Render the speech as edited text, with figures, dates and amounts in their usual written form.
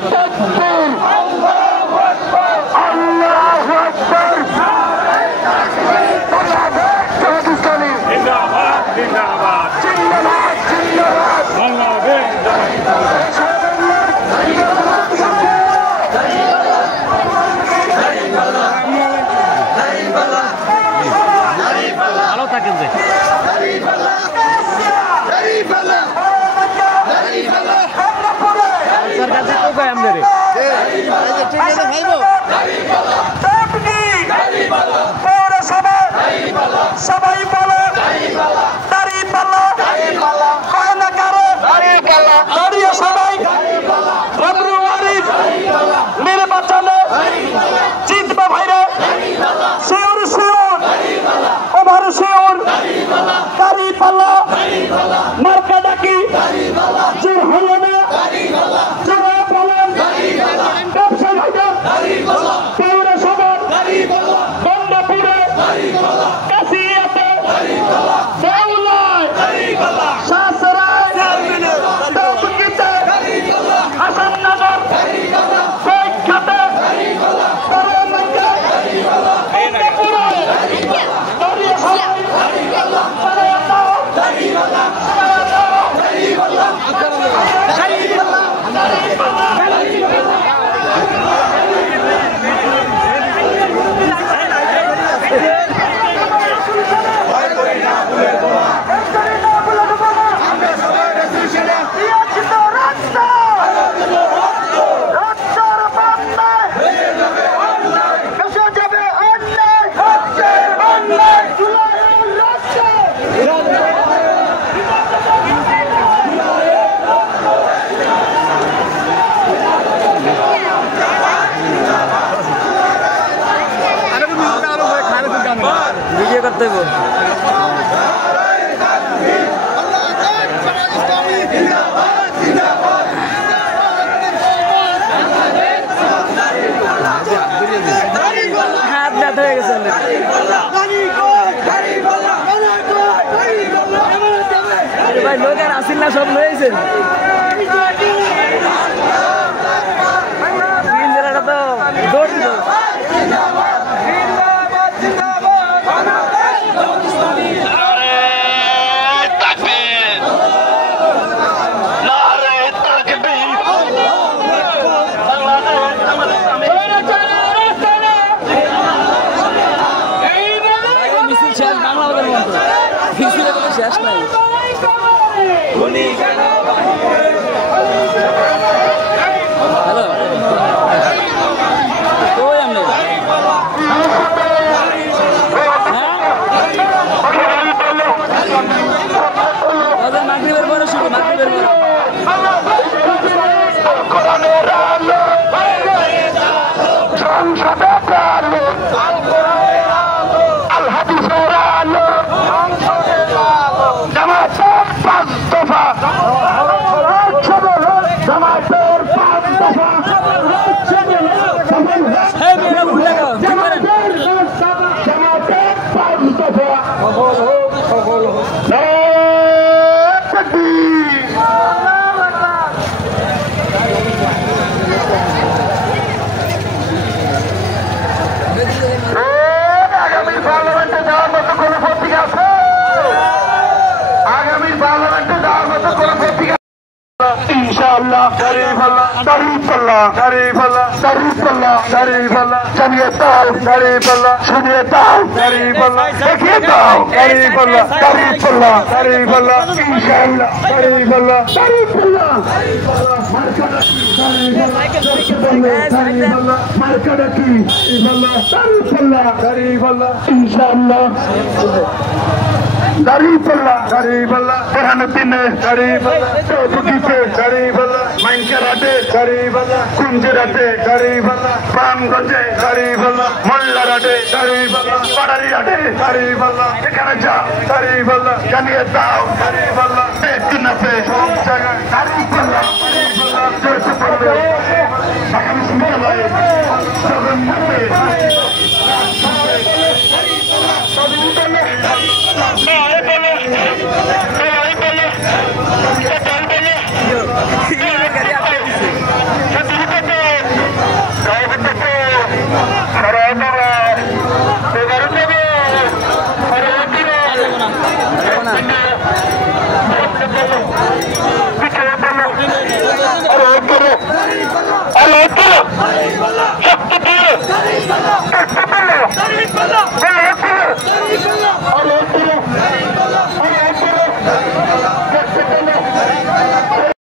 তাকবীর আল্লাহু আকবার জিন্দাবাদ জিন্দাবাদ জিন্দাবাদ জিন্দাবাদ বাংলাদেশ ভালো থাকেন যে সরকার থেকে তো গায় আমদের সবাই বলে দাঁড়িপাল্লা হয় না কারো দাঁড়িয়ে সবাই ফেব্রুয়ারি নির্বাচনে জিতবে ভাইরা শিওর শিওর ওভার শিওর দাঁড়িপাল্লা মার্কা ডাকি জোর হলো না জোরে বলেন ব্যবসা ভাইরা পৌরসভা বন্ডপুরে কাশিয়াতে দেউলায় শাসরায় দৌলকিতে হাসাননগর বৈখাতে করমঙ্গে বন্ডপুরে দরিয়া সবাই ভিডিও করতে হবে হাত ব্যথা হয়ে গেছে ভাই লোক আর আসিল না সব লয়েছেন তিন জেলাটা তো দৌড় দিল শেষ নাই হ্যালো কই আমনে হ্যাঁ মাগরিবের পরে শুরু মাগরিবের পরে কোরআনের আলো সংসদের আলো আল হাদিসের আলো জামাতের পাঁচ দফা জামাতের পাঁচ দফা জামাতের পাঁচ দফা আগামী পার্লামেন্টে যাওয়ার মতো কোন পত্রিকা আছে আগামী পার্লামেন্টে যাওয়ার মতো কোন পত্রিকা ইনশাআল্লাহ দাঁড়িপাল্লা দাঁড়িপাল্লা দাঁড়িপাল্লা দাঁড়িপাল্লা দাঁড়িপাল্লা জানিয়ে দাও দাঁড়িপাল্লা শুনিয়ে দাও দাঁড়িপাল্লা দেখিয়ে দাও দাঁড়িপাল্লা দাঁড়িপাল্লা দাঁড়িপাল্লা ইনশাআল্লাহ দাঁড়িপাল্লা দাঁড়িপাল্লা মার্কা ডাকি দাঁড়িপাল্লা দাঁড়িপাল্লা ইনশাআল্লাহ দাঁড়িপাল্লা দাঁড়িপাল্লা প্রধানদিনে দাঁড়িপাল্লা চৌধুরীতে দাঁড়িপাল্লা মাইনকারাতে দাঁড়িপাল্লা কুঞ্জরাতে দাঁড়িপাল্লা প্রাণগঞ্জে দাঁড়িপাল্লা মোল্লারাটে দাঁড়িপাল্লা পাড়ারিয়াটে দাঁড়িপাল্লা এখানে যাও দাঁড়িপাল্লা জানিয়ে দাও দাঁড়িপাল্লা একদিনাতে সব জায়গায় দাঁড়িপাল্লা দাঁড়িপাল্লা চলতে পারবে বিশ্ববিদ্যালয়ে জগন্নাথে শক্তি দিয়ে